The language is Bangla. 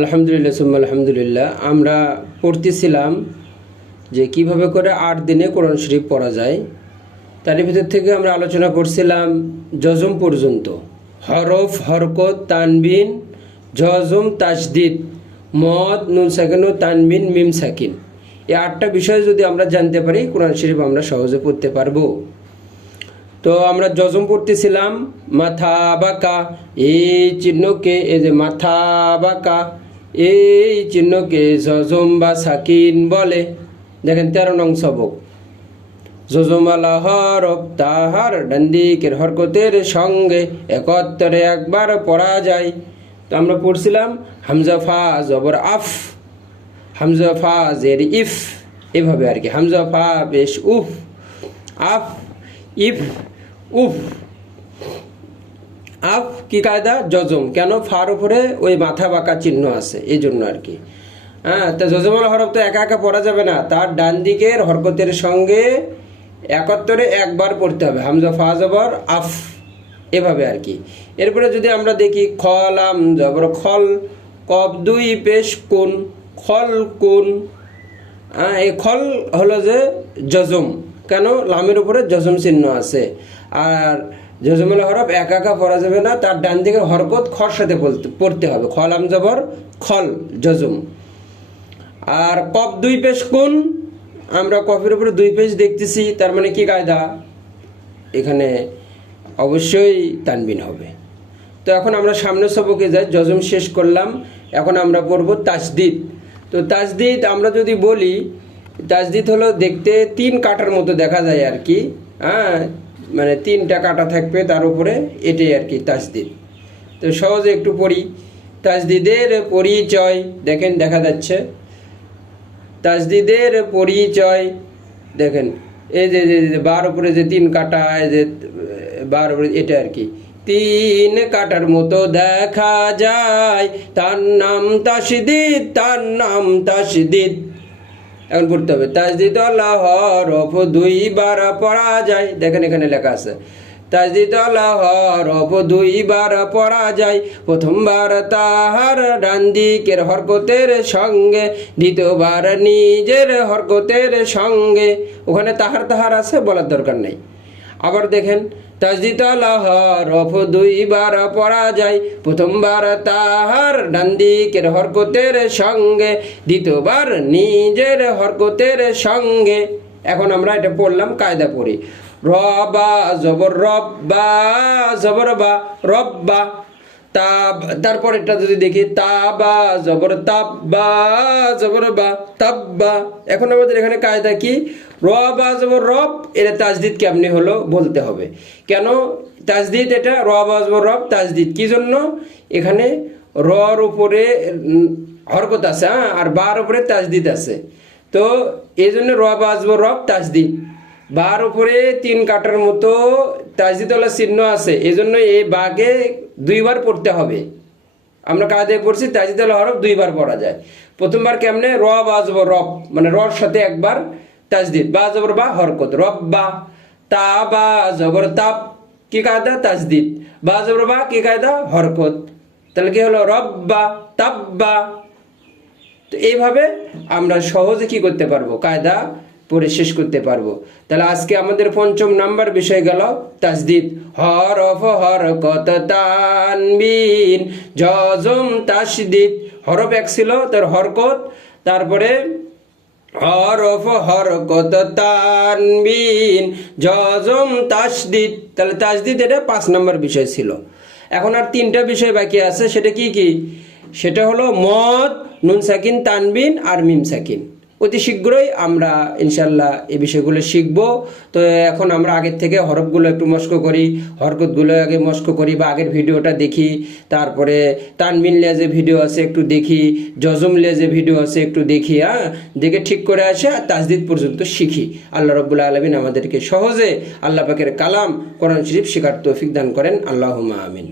আলহামদুলিল্লাহ সুম্মা আলহামদুলিল্লাহ। আমরা পড়তেছিলাম যে কিভাবে করে 8 দিনে কোরআন শরীফ পড়া যায়। তার ভিতর থেকে আমরা আলোচনা করছিলাম জজম পর্যন্ত, হরফ, হরকত, তানবিন, জজম, তাসদিদ, মদ, নুন সাকিন ও তানবিন, মিম সাকিন, এই 8টা বিষয় যদি আমরা জানতে পারি কোরআন শরীফ আমরা সহজে পড়তে পারবো। তো আমরা জজম পড়তেছিলাম মাথা বাঁকা, এই চিহ্নকে, এই যে মাথা বাঁকা, এই চিহ্নকে জজম বা সাকিন বলে। দেখেন 13 নং সবক। জজমালা হরফ তাহার ডান্দিকের হরকতের সঙ্গে একত্তরে একবার পড়া যায়। তো আমরা পড়ছিলাম হামজা ফা জবর আফ, হামজা ফা জের ইফ, এভাবে আর কি। হামজা ফা পেশ উফ, আফ, ইফ, উফ। আফ কি কায়দা? জজম। কেন? ফার উপরে ওই মাথা বাঁকা চিহ্ন আছে, এই জন্য আর কি। হ্যাঁ, তা জজমাল হরফ তো একা একা পড়া যাবে না, তার ডান দিকের হরকতের সঙ্গে একত্তরে একবার পড়তে হবে। হামজা ফা জবর আফ, এভাবে আর কি। এরপরে যদি আমরা দেখি খলাম জবর খল, কব দুই পেশ কুন, খল কুন। এই খল হলো যে জজম। কেন? লামের উপরে জজম চিহ্ন আছে। আর জজমাল হরফ একা একা পড়া যাবে না, তার ডান দিকের হরকত খর সাথে পড়তে হবে। খলাম জবর খল, জজম। আর কফ দুই পেশ কুন, আমরা কফের উপরে 2 পেশ দেখতেছি, তার মানে কি কায়দা? এখানে অবশ্যই তানবিন হবে। তো এখন আমরা সামনের সবকে যাই। জজম শেষ করলাম, এখন আমরা পড়ব তাসদিদ। তো তাসদিদ আমরা যদি বলি, তাসদিদ হলো দেখতে 3 কাটার মতো দেখা যায় আর কি। হ্যাঁ, মানে 3টা কাটা থাকবে তার উপরে, এটাই আর কি তাসদিদ। তো সহজে একটু পড়ি। তাসদিদের পরিচয় দেখেন, দেখা যাচ্ছে তাসদিদের পরিচয়। দেখেন এই যে বার উপরে যে 3 কাটা, এই যে বার উপরে, এটা আর কি 3 কাটার মতো দেখা যায়, তার নাম তাসদিদ, তার নাম তাসদিদ। এখন পড়তে হবে তাসদিদ আল্লাহ হরফ 2 বার পড়া যায়। দেখেন এখানে লেখা আছে তাসদিদ আল্লাহ হরফ 2 বার পড়া যায়। প্রথমবার তাহার ডান দিকের হরকতের সঙ্গে, দ্বিতীয়বার নিজের হরকতের সঙ্গে। ওখানে তাহার তাহার আছে, বলার দরকার নেই। আবার দেখেন তাসদিদ আল্লাহ হরফ 2 বার পড়া যায়। প্রথমবার তাহার ডান দিকের হরকতের সঙ্গে, দ্বিতীয়বার নিজের হরকতের সঙ্গে। এখন আমরা এটা পড়লাম, কায়দা পড়ি। রবা জবর রব্বা, জবর বা, রব্বা। তারপর এটা যদি দেখি তাবা জবর তাব্বা, জবর বা, তাব্বা। এখন আমাদের এখানে কায়দা কি? রবা জবর রব, এটা তাসদিদ কেমনি হলো বলতে হবে। কেন তাসদিদ? এটা রবা জবর রব তাসদিদ। কি জন্য? এখানে রর উপরে হরকত আছে, আর বার উপরে তাসদিদ আছে। তো এই জন্য রবা জবর রব তাসদিদ। বার উপরে 3 কাটার মতো তাসদিদওয়ালা চিহ্ন আছে, এই জন্য এই বাকে 2 বার পড়তে হবে। আমরা কায়দায় পড়ছি তাসদিদওয়ালা হরফ 2 বার পড়া যায়। প্রথমবার কেমনে? র বা জবর রব, মানে রর সাথে একবার তাসদিদ, বা জবর বা হরকত, রব্বা। তা বা জবর তাপ, কি কায়দা? তাসদিদ। বা জবর বা, কি কায়দা? হরকত। তাহলে কি হলো? রব্বা, তাব্বা। তো এইভাবে আমরা সহজে কি করতে পারবো? কায়দা পড়ে শেষ করতে পারবো। তাহলে আজকে আমাদের 5ম নাম্বার বিষয় গেল তাসদিদ। হরফ, হরকত, তানবিন, জজম, তাসদিদ। হরফ এক ছিল, তার হরকত, তারপরে হরফ, হরকত, তানবিন, জজম, তাসদিদ। তাহলে তাসদিদ এটা 5 নম্বর বিষয় ছিল। এখন আর 3টা বিষয় বাকি আছে। সেটা কি কি? সেটা হলো মদ, নুন সাকিন, তানবিন আর মিম সাকিন। অতি শীঘ্রই আমরা ইনশাল্লাহ এই বিষয়গুলো শিখব। তো এখন আমরা আগের থেকে হরফগুলো একটু মস্ক করি, হরকতগুলো আগে মস্ক করি বা আগের ভিডিওটা দেখি, তারপরে তানবিন লিয়ে যে ভিডিও আছে একটু দেখি, জজম লিয়ে যে ভিডিও আছে একটু দেখি। দেখে ঠিক করে আসে আর তাসদিদ পর্যন্ত শিখি। আল্লাহ রাব্বুল আলামিন আমাদেরকে সহজে আল্লাহ পাকের কালাম কোরআন শরীফ শেখার তৌফিক দান করেন। আল্লাহুম্মা আমিন।